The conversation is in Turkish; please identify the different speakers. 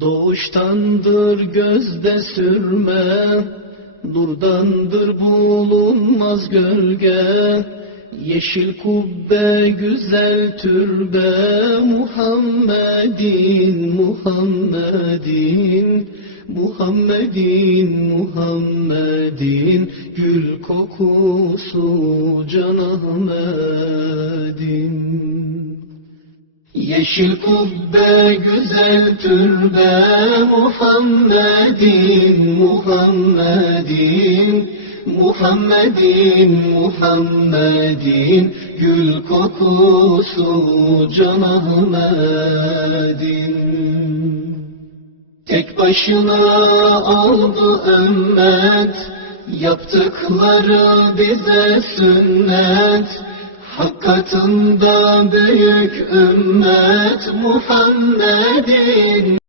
Speaker 1: Doğuştandır gözde sürme, nurdandır bulunmaz gölge. Yeşil kubbe güzel türbe Muhammedin, Muhammedin Muhammedin, Muhammedin Gül kokusu Can Ahmet'in Yeşil kubbe güzel türbe Muhammedin, Muhammedin Muhammedin, Muhammedin. Gül kokusu Can Ahmet'in Tek başına aldı ümmet Yaptıkları bize sünnet Hak katında büyük ümmet Muhammedin